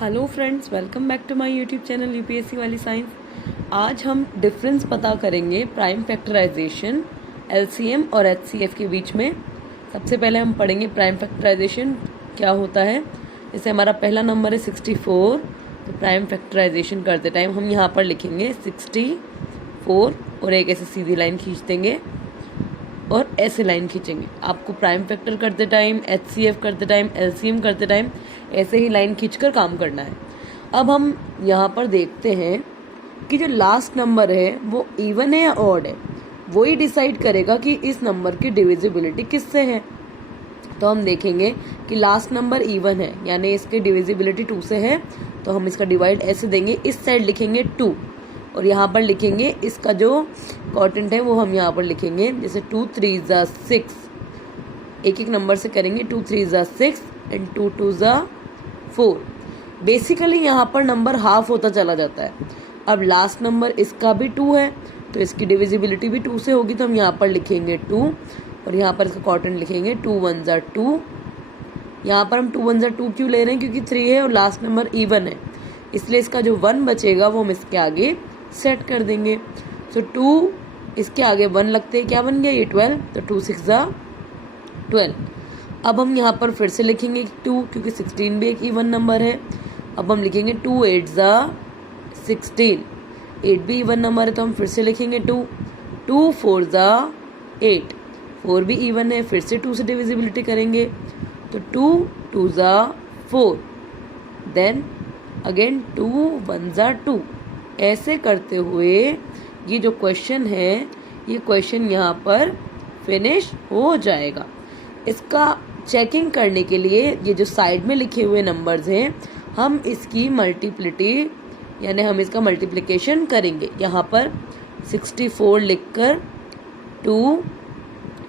Hello friends, welcome back to my YouTube channel UPSC वाली science. आज हम difference पता करेंगे प्राइम फैक्टराइजेशन, एलसीएम और एचसीएफ के बीच में। सबसे पहले हम पढ़ेंगे प्राइम फैक्टराइजेशन क्या होता है। जैसे हमारा पहला नंबर है 64, तो प्राइम फैक्टराइजेशन करते टाइम हम यहाँ पर लिखेंगे 64 और एक ऐसे सीधी लाइन खींच देंगे और ऐसे लाइन खींचेंगे। आपको प्राइम फैक्टर करते टाइम, एचसीएफ करते टाइम, एलसीएम करते टाइम ऐसे ही लाइन खींचकर काम करना है। अब हम यहाँ पर देखते हैं कि जो लास्ट नंबर है वो इवन है या ऑड है, वही डिसाइड करेगा कि इस नंबर की डिविजिबिलिटी किससे है। तो हम देखेंगे कि लास्ट नंबर इवन है, यानी इसकी डिविजिबिलिटी 2 से है, तो हम इसका डिवाइड ऐसे देंगे, इस साइड लिखेंगे 2 और यहाँ पर लिखेंगे इसका जो क्वोटिएंट है वो हम यहाँ पर लिखेंगे। जैसे 2 3 ज़ा 6, एक एक नंबर से करेंगे। 2 3 ज़ा 6 एंड 2 2 ज़ा 4। बेसिकली यहाँ पर नंबर हाफ होता चला जाता है। अब लास्ट नंबर इसका भी 2 है, तो इसकी डिविजिबिलिटी भी 2 से होगी, तो हम यहाँ पर लिखेंगे 2 और यहाँ पर इसका क्वोटिएंट लिखेंगे 2 1 ज़ा 2। यहाँ पर हम 2 1 ज़ा 2 क्यों ले रहे हैं, क्योंकि 3 है और लास्ट नंबर इवन है, इसलिए इसका जो 1 बचेगा वो हम इसके आगे सेट कर देंगे। सो 2 इसके आगे 1 लगते हैं, क्या बन गया ये 12, तो 2 6 ज़ा 12। अब हम यहाँ पर फिर से लिखेंगे 2, क्योंकि 16 भी एक इवन नंबर है। अब हम लिखेंगे 2 8 ज़ा 16, 8 भी इवन नंबर है, तो हम फिर से लिखेंगे 2 2 4 ज़ा 8, 4 भी इवन है, फिर से 2 से डिविजिबिलिटी करेंगे, तो 2 2 ज़ा 4, देन अगेन 2 1 ज़ा 2। ऐसे करते हुए ये जो क्वेश्चन है, ये क्वेश्चन यहाँ पर फिनिश हो जाएगा। इसका चेकिंग करने के लिए ये जो साइड में लिखे हुए नंबर्स हैं, हम इसकी मल्टीप्लिटी यानी हम इसका मल्टीप्लिकेशन करेंगे। यहाँ पर 64 लिखकर 2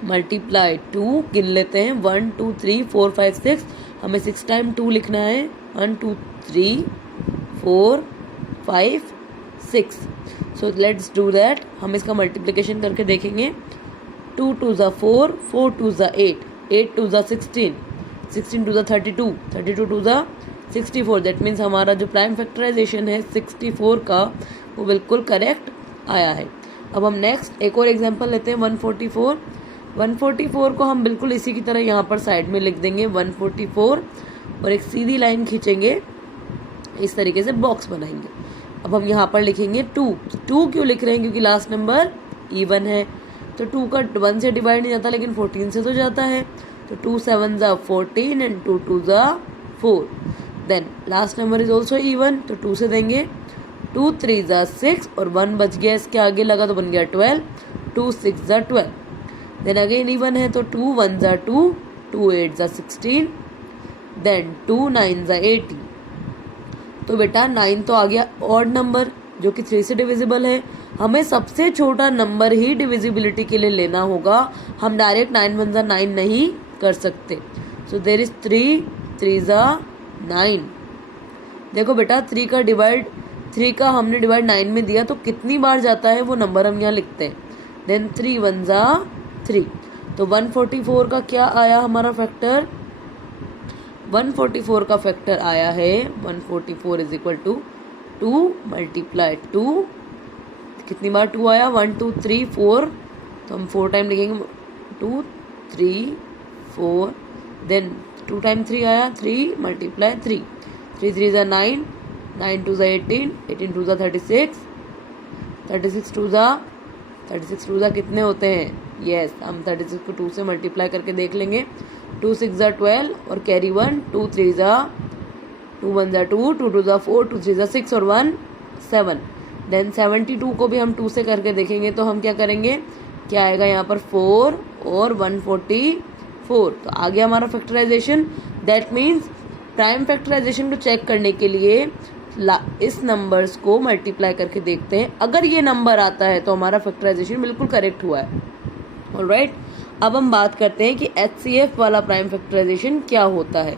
मल्टीप्लाई 2 गिन लेते हैं, 1 2 3 4 5 6। हमें 6 टाइम 2 लिखना है, 1 2 3 4 5 6। So let's do that. हम इसका मल्टीप्लिकेशन करके देखेंगे। 2 2 ज़ा 4, 4 2 ज़ा 8, 8 2 ज़ा 16, 16 2 ज़ा 32, 32 2 ज़ा 64। दैट मीन्स हमारा जो प्राइम फैक्टराइजेशन है 64 का, वो बिल्कुल करेक्ट आया है। अब हम नेक्स्ट एक और एग्जांपल लेते हैं 144। 144 को हम बिल्कुल इसी की तरह यहाँ पर साइड में लिख देंगे 144 और एक सीधी लाइन खींचेंगे, इस तरीके से बॉक्स बनाएंगे। अब हम यहाँ पर लिखेंगे 2 क्यों लिख रहे हैं, क्योंकि लास्ट नंबर इवन है, तो 2 का 1 से डिवाइड नहीं जाता, लेकिन 14 से तो जाता है, तो 2 7 ज़ा 14 एंड 2 2 ज़ा 4। Then last number is also even, तो 2 से देंगे। 2 3 ज़ा 6 और 1 बच गया, इसके आगे लगा तो बन गया 12, 2 6 ज़ा 12। देन अगेन इवन है, तो 2 1 ज़ा 2, 2 8 ज़ा 16, देन 2 9 ज़ा 18। तो बेटा 9 तो आ गया ऑड नंबर जो कि 3 से डिविजिबल है। हमें सबसे छोटा नंबर ही डिविजिबिलिटी के लिए लेना होगा, हम डायरेक्ट 9 1 ज़ा 9 नहीं कर सकते। सो देयर इज 3 3 ज़ा 9। देखो बेटा 3 का हमने डिवाइड 9 में दिया, तो कितनी बार जाता है वो नंबर हम यहाँ लिखते हैं। देन 3 1 ज़ा 3, तो 144 का क्या आया हमारा फैक्टर, 144 का फैक्टर आया है 144 इज इक्वल टू 2 मल्टीप्लाई 2। कितनी बार 2 आया, 1 2 3 4, तो हम 4 टाइम लिखेंगे, 2 3 4। देन 2 टाइम 3 आया, 3 मल्टीप्लाई 3, 3 3 ज़ा 9, 9 2 ज़ा 18, 18 2 ज़ा 36, 36 2 ज़ा कितने होते हैं, यस हम 36 को 2 से मल्टीप्लाई करके देख लेंगे। 2 6 ज़ा 12 और कैरी 1, 2 3 ज़ा 2 1 ज़ा 2, 2 2 ज़ा 4, 2 3 ज़ा 6 और 1 7। देन 72 को भी हम 2 से करके देखेंगे, तो हम क्या करेंगे, क्या आएगा यहाँ पर 4 और 144, तो आ गया हमारा factorization. That means prime factorization को चेक करने के लिए इस नंबर्स को मल्टीप्लाई करके देखते हैं, अगर ये नंबर आता है तो हमारा फैक्टराइजेशन बिल्कुल करेक्ट हुआ है। ऑलराइट, अब हम बात करते हैं कि एचसीएफ वाला प्राइम फैक्टराइजेशन क्या होता है।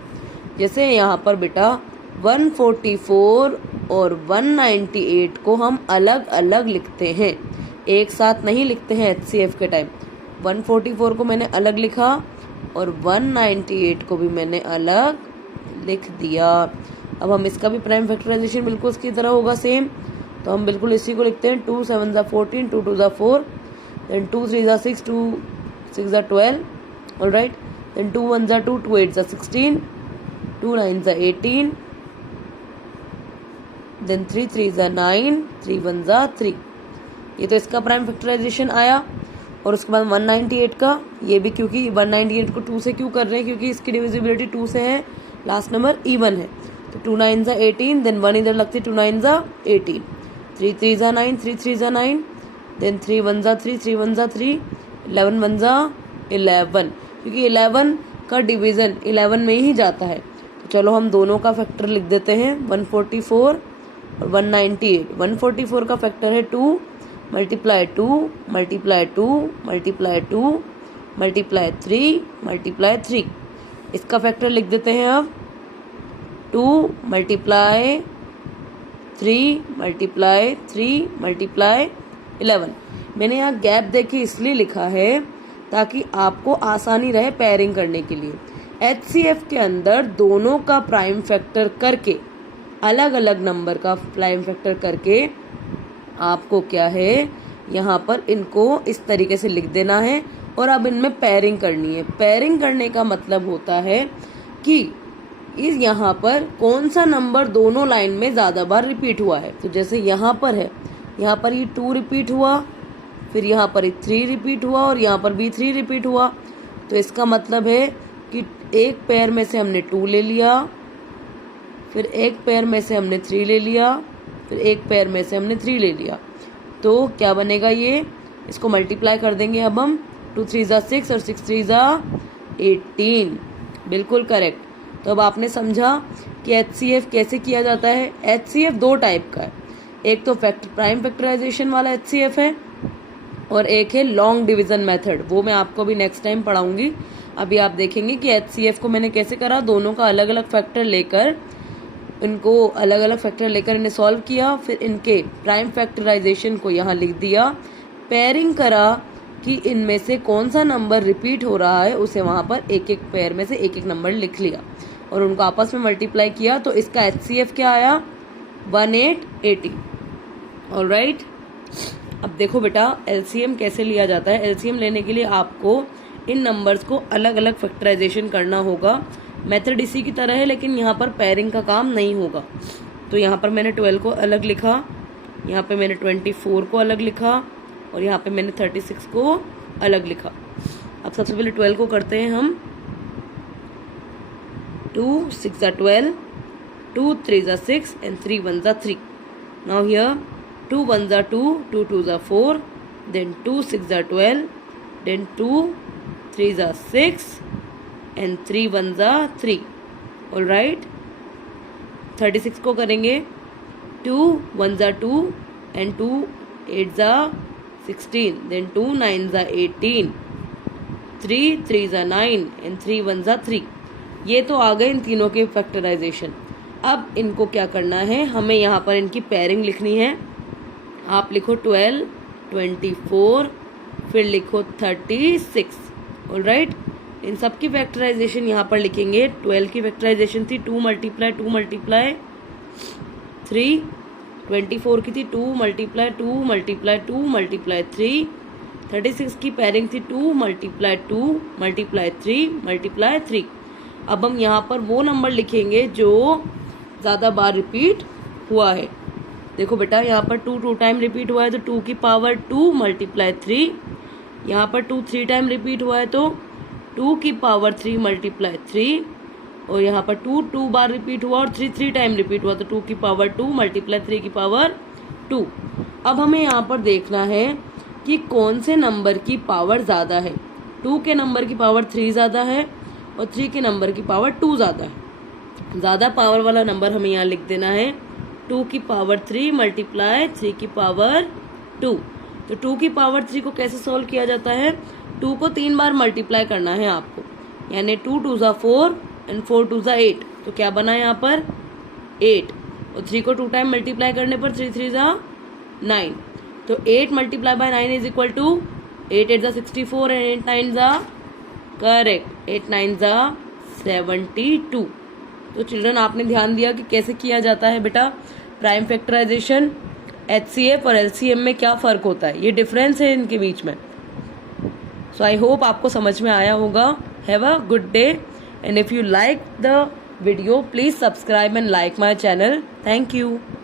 जैसे यहाँ पर बेटा 144 और 198 को हम अलग अलग लिखते हैं, एक साथ नहीं लिखते हैं एचसीएफ के टाइम। 144 को मैंने अलग लिखा और 198 को भी मैंने अलग लिख दिया। अब हम इसका भी प्राइम फैक्टराइजेशन बिल्कुल इसकी तरह होगा सेम, तो हम बिल्कुल इसी को लिखते हैं 2 7 ज़ा 14, 2 2 ज़ा 4, देन 2 3 ज़ा 6, 2 6 ज़ा 12, ऑलराइट, देन 2 1 ज़ा 2, 2 8 ज़ा 16, 2 9 ज़ा 18, देन 3 3 ज़ा 9, 3 1 ज़ा 3। ये तो इसका प्राइम फैक्टराइजेशन आया। और उसके बाद 198 का, ये भी क्योंकि 198 को 2 से क्यों कर रहे हैं, क्योंकि इसकी डिविजिबिलिटी 2 से है, लास्ट नंबर इवन है, तो 2 9 ज़ा 18, देन 1 इधर लगती है, 2 9 ज़ा 18, 3 3 ज़ा 9, 3 3 ज़ा 9, देन 3 1 ज़ा 3, 3 1 ज़ा 3, 11 1 ज़ा 11, क्योंकि 11 का डिवीज़न 11 में ही जाता है। तो चलो हम दोनों का फैक्टर लिख देते हैं, 144 और 198। 144 का फैक्टर है 2 multiply 2 multiply 2 multiply 2 multiply 3 multiply 3। इसका फैक्टर लिख देते हैं अब 2 मल्टीप्लाई 3 मल्टीप्लाई 3 मल्टीप्लाई 11। मैंने यहाँ गैप देके इसलिए लिखा है ताकि आपको आसानी रहे पेयरिंग करने के लिए। HCF के अंदर दोनों का प्राइम फैक्टर करके, अलग अलग नंबर का प्राइम फैक्टर करके आपको क्या है, यहाँ पर इनको इस तरीके से लिख देना है और अब इनमें पेयरिंग करनी है। पेयरिंग करने का मतलब होता है कि इस यहाँ पर कौन सा नंबर दोनों लाइन में ज़्यादा बार रिपीट हुआ है। तो जैसे यहाँ पर है, यहाँ पर ये 2 रिपीट हुआ, फिर यहाँ पर 3 रिपीट हुआ और यहाँ पर भी 3 रिपीट हुआ। तो इसका मतलब है कि एक पेयर में से हमने 2 ले लिया, फिर एक पेयर में से हमने 3 ले लिया, फिर एक पेयर में से हमने 3 ले लिया। तो क्या बनेगा ये, इसको मल्टीप्लाई कर देंगे अब हम, 2 3 ज़ा 6 और 6 3 ज़ा 18, बिल्कुल करेक्ट। तो अब आपने समझा कि HCF कैसे किया जाता है। HCF 2 टाइप का है, एक तो प्राइम फैक्टराइजेशन वाला HCF है और एक है लॉन्ग डिवीजन मेथड, वो मैं आपको भी नेक्स्ट टाइम पढ़ाऊंगी। अभी आप देखेंगे कि HCF को मैंने कैसे करा, दोनों का अलग अलग फैक्टर लेकर, इनको अलग अलग फैक्टर लेकर इन्हें सॉल्व किया, फिर इनके प्राइम फैक्टराइजेशन को यहाँ लिख दिया, पेयरिंग करा कि इनमें से कौन सा नंबर रिपीट हो रहा है, उसे वहाँ पर एक एक पेयर में से एक एक नंबर लिख लिया और उनको आपस में मल्टीप्लाई किया। तो इसका HCF क्या आया, 1880। ऑलराइट, अब देखो बेटा LCM कैसे लिया जाता है। LCM लेने के लिए आपको इन नंबर्स को अलग अलग फैक्टराइजेशन करना होगा। मेथड इसी की तरह है, लेकिन यहाँ पर पेयरिंग का काम नहीं होगा। तो यहाँ पर मैंने 12 को अलग लिखा, यहाँ पे मैंने 24 को अलग लिखा और यहाँ पे मैंने 36 को अलग लिखा। अब सबसे पहले 12 को करते हैं हम, 2 6 ज़ा 12, 2 3 ज़ा 6 and 3 1 ज़ा 3। Now here 2 1 ज़ा 2, 2 2 ज़ा 4, then 2 6 ज़ा 12, then 2 3 ज़ा 6 and 3 1 ज़ा 3। ऑल राइट, 36 को करेंगे 2 1 ज़ा 2 and 2 8 ज़ा 16, then 2 9 ज़ा 18, 3 3 ज़ा 9 and 3 1 ज़ा 3। ये तो आ गए इन तीनों के फैक्टराइजेशन। अब इनको क्या करना है, हमें यहाँ पर इनकी पेयरिंग लिखनी है। आप लिखो 12 24, फिर लिखो 36। ऑल राइट, इन सब की फैक्टराइजेशन यहाँ पर लिखेंगे। 12 की फैक्टराइजेशन थी 2 मल्टीप्लाई 2 मल्टीप्लाई 3, 24 की थी 2 मल्टीप्लाई 2 मल्टीप्लाई 2 मल्टीप्लाई 3, 36 की पेयरिंग थी 2 मल्टीप्लाई 2 मल्टीप्लाई 3 मल्टीप्लाई 3। अब हम यहाँ पर वो नंबर लिखेंगे जो ज़्यादा बार रिपीट हुआ है। देखो बेटा, यहाँ पर 2 2 टाइम रिपीट हुआ है तो 2 की पावर 2 मल्टीप्लाई 3, यहाँ पर 2 3 टाइम रिपीट हुआ है तो 2 की पावर 3 मल्टीप्लाई 3, और यहाँ पर 2 2 बार रिपीट हुआ और 3 3 टाइम रिपीट हुआ तो 2 की पावर 2 मल्टीप्लाई 3 की पावर 2। अब हमें यहाँ पर देखना है कि कौन से नंबर की पावर ज़्यादा है। 2 के नंबर की पावर 3 ज़्यादा है और 3 के नंबर की पावर 2 ज़्यादा है। ज़्यादा पावर वाला नंबर हमें यहाँ लिख देना है 2 की पावर 3 मल्टीप्लाई 3 की पावर 2। तो 2 की पावर 3 को कैसे सॉल्व किया जाता है, 2 को 3 बार मल्टीप्लाई करना है आपको, यानी 2 2 ज़ा 4 एंड 4 2 ज़ा 8। तो क्या बना यहाँ पर 8, और 3 को 2 टाइम मल्टीप्लाई करने पर 3 3 ज़ा 9। तो 8 multiply by 9 is equal to 8 8 ज़ा 64 एंड 8 9 ज़ा करेक्ट 8 9 ज़ा 72। तो चिल्ड्रन आपने ध्यान दिया कि कैसे किया जाता है बेटा प्राइम फैक्टराइजेशन। HCF और LCM में क्या फ़र्क होता है, ये डिफरेंस है इनके बीच में। सो आई होप आपको समझ में आया होगा। Have a good day and if you like the video, please subscribe and like my channel. Thank you.